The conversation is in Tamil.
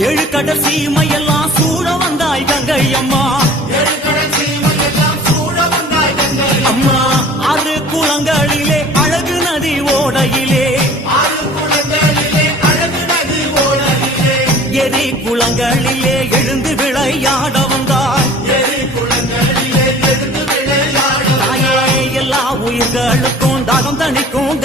ஏழு கடல் சீமையெல்லாம் சூழ வந்தாய் கங்கை அம்மா. அம்மா ஆறு குளங்களிலே அழகு நதி ஓடையிலே எரி குளங்களிலே எழுந்து விளையாட வந்தாய். எல்லா உயிர்களுக்கும் தாகம் தணிக்கும்